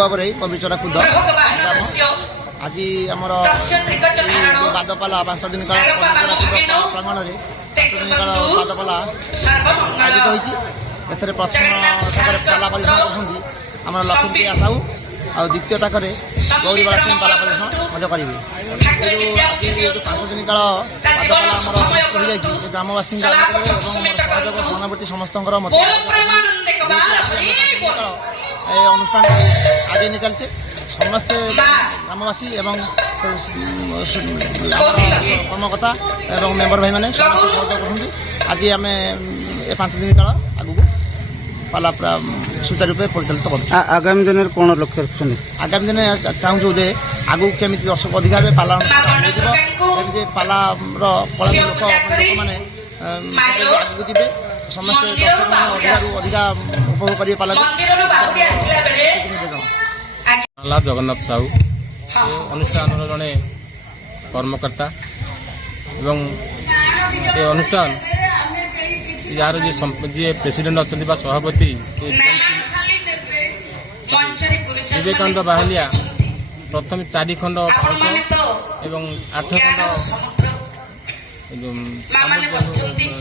ଭାବରେ କବିଚରା କୁଦ ଆଜି ଆମର ବାଦପାଲା 5 ଦିନ କାଳ ପ୍ରାଙ୍ଗଣରେ 5 ଦିନ କାଳ ବାଦପାଲା ଆୟୋଜିତ ହୋଇଛି। ଏଥିରେ ପ୍ରଥମ ଥାକରେ ପାଲା ପରିବେଷଣ କରୁଛନ୍ତି ଆମର ଲକ୍ଷ୍ମୀପ୍ରିୟା ସାହୁ, ଆଉ ଦ୍ୱିତୀୟ ଥାକରେ ଗୌରୀ ବାଳସିଂ ପାଲା ପରିବେଷଣ ମଧ୍ୟ କରିବେ। ଆଜି 5 ଦିନ କାଳ ବାଦପାଲା ଆମର ହୋଇଯାଇଛି ଗ୍ରାମବାସୀଙ୍କ ଏବଂ ସହଯୋଗ ସହାନୁଭୂତି ସମସ୍ତଙ୍କର ମତ এই অনুষ্ঠান আগে নিয়ে চলছে। সমস্ত গ্রামবাসী এবং কর্মকর্তা এবং মেম্বর ভাই মানে সমস্ত সহযোগ করছেন। আজ আমি এ 5 দিন কাল আগুক পালা পুরা সুচারূপে পরিচালিত করছি। আগামী দিনের কোন লক্ষ্য রাখছেন? আগামী দিনে চাহুଛୁ যে আগুক কেমিতি দর্শক অধিকা ভাবে পালা ହୋଇଯିବ, କେମିତି ପାଲାର କଳାକାର ଲୋକମାନେ ଆଗକୁ ଯିବେ, ସମସ୍ତେ ଦର୍ଶକମାନେ ଅଧିକାରୁ ଅଧିକା ଉପଭୋଗ କରିବେ ପାଲାକୁ। ଜଗନ୍ନାଥ ସାହୁ ଅନୁଷ୍ଠାନର ଜଣେ କର୍ମକର୍ତ୍ତା ଏବଂ ଏ ଅନୁଷ୍ଠାନ ଯାହାର ଯିଏ ପ୍ରେସିଡେଣ୍ଟ ଅଛନ୍ତି ବା ସଭାପତି ବିବେକାନନ୍ଦ ବାହାଲିଆ ପ୍ରଥମେ 4 ଖଣ୍ଡ ପାଉଛ ଏବଂ 8 ଖଣ୍ଡ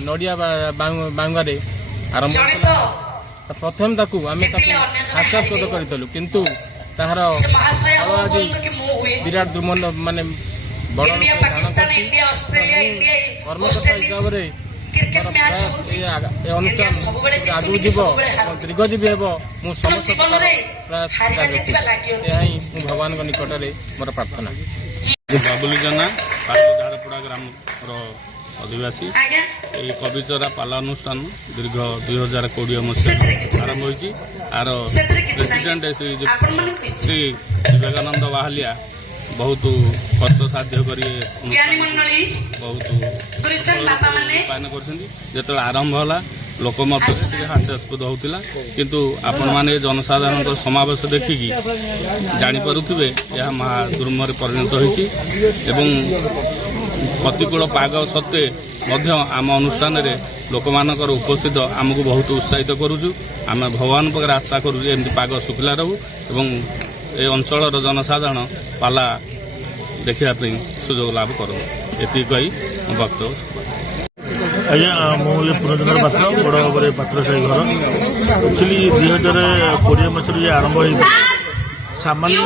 ନଡ଼ିଆ ବାଙ୍ଗାରେ ଆରମ୍ଭ କଲା। ପ୍ରଥମେ ତାକୁ ଆମେ ହାସ୍ୟାସ୍ପଦ କରିଥିଲୁ, କିନ୍ତୁ ତାହାର ଫଳ ଆଜି ବିରାଟ ଦୁର୍ମଣ୍ଡ ମାନେ ବଡ଼ କର୍ମକର୍ତ୍ତା ହିସାବରେ ଏ ଅନୁଷ୍ଠାନ ଆଗକୁ ଯିବ, ଦୀର୍ଘଜୀବୀ ହେବ, ମୁଁ ସମସ୍ତ ପ୍ରକାର ପ୍ରୟାସ ଜାରି ରଖିବି। ଏହା ହିଁ ମୁଁ ଭଗବାନଙ୍କ ନିକଟରେ ମୋର ପ୍ରାର୍ଥନା। ବାବୁଲି ଜେନା ଝାଡ଼ପଡ଼ା ଗ୍ରାମର ଅଧିବାସୀ। এই কবিচরা পালা অনুষ্ঠান দীর্ঘ 2020 মସିହା ଆରମ୍ଭ ହୋଇଛି। ଆର ପ୍ରେସିଡେଣ୍ଟ ଶ୍ରୀ ବିବେକାନନ୍ଦ ବାହାଲିଆ ବହୁତ କଷ୍ଟ ସାଧ୍ୟ କରି ବହୁତ ପାଳନ କରିଛନ୍ତି। ଯେତେବେଳେ ଆରମ୍ଭ ହେଲା ଲୋକ ମଧ୍ୟ ଟିକେ ହାସ୍ୟାସ୍ପଦ ହେଉଥିଲା, କିନ୍ତୁ ଆପଣମାନେ ଜନସାଧାରଣଙ୍କ ସମାବେଶ ଦେଖିକି ଜାଣିପାରୁଥିବେ ଏହା ମହା ଦୁର୍ମରେ ପରିଣତ ହୋଇଛି। ଏବଂ ପ୍ରତିକୂଳ ପାଗ ସତ୍ତ୍ୱେ ମଧ୍ୟ ଆମ ଅନୁଷ୍ଠାନରେ ଲୋକମାନଙ୍କର ଉପସ୍ଥିତ ଆମକୁ ବହୁତ ଉତ୍ସାହିତ କରୁଛୁ। ଆମେ ଭଗବାନ ପାଖରେ ଆଶା କରୁଛୁ ଏମିତି ପାଗ ଶୁଖିଲା ରହୁ ଏବଂ ଏ ଅଞ୍ଚଳର ଜନସାଧାରଣ ପାଲା ଦେଖିବା ପାଇଁ ସୁଯୋଗ ଲାଭ କରନ୍ତୁ। ଏତିକି କହି ମୋ ବକ୍ତବ୍ୟ। ଆଜ୍ଞା, ମୁଁ ହେଲେ ପୁନର୍ଜନ ପାତ୍ର, ବଡ଼ ଭାବରେ ପାତ୍ର ସାହି ଘର। ଆକ୍ଚୁଆଲି 2020 ମସିହାରୁ ଇଏ ଆରମ୍ଭ ହୋଇଥିଲା। ସାମାନ୍ୟ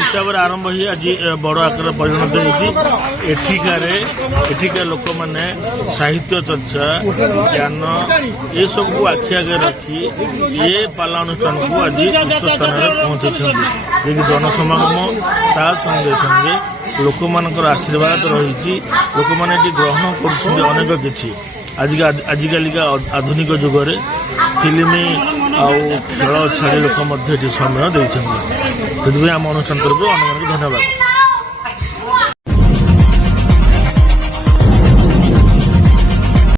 ହିସାବରେ ଆରମ୍ଭ ହୋଇ ଆଜି ବଡ଼ ଆକାରରେ ପରିଣତ ହୋଇଛି। ଏଠିକା ଲୋକମାନେ ସାହିତ୍ୟ ଚର୍ଚ୍ଚା, ଜ୍ଞାନ ଏସବୁକୁ ଆଖି ଆଗରେ ରଖି ଏ ପାଲା ଅନୁଷ୍ଠାନକୁ ଆଜି ଉଚ୍ଚ ସ୍ଥାନରେ ପହଞ୍ଚାଇଛନ୍ତି। ଯିଏକି ଜନସମାଗମ ତା ସଙ୍ଗେ ସଙ୍ଗେ ଲୋକମାନଙ୍କର ଆଶୀର୍ବାଦ ରହିଛି। ଲୋକମାନେ ଏଠି ଗ୍ରହଣ କରୁଛନ୍ତି ଅନେକ କିଛି। ଆଜିକାଲିକା ଆଧୁନିକ ଯୁଗରେ ଫିଲ୍ମ ଆଉ ଖେଳ ଛାଡ଼ି ଲୋକ ମଧ୍ୟ ଏଠି ସମୟ ଦେଇଛନ୍ତି। ସେଥିପାଇଁ ଆମ ଅନୁଷ୍ଠାନ ତରଫରୁ ଅନ୍ୟମାନଙ୍କୁ ଧନ୍ୟବାଦ।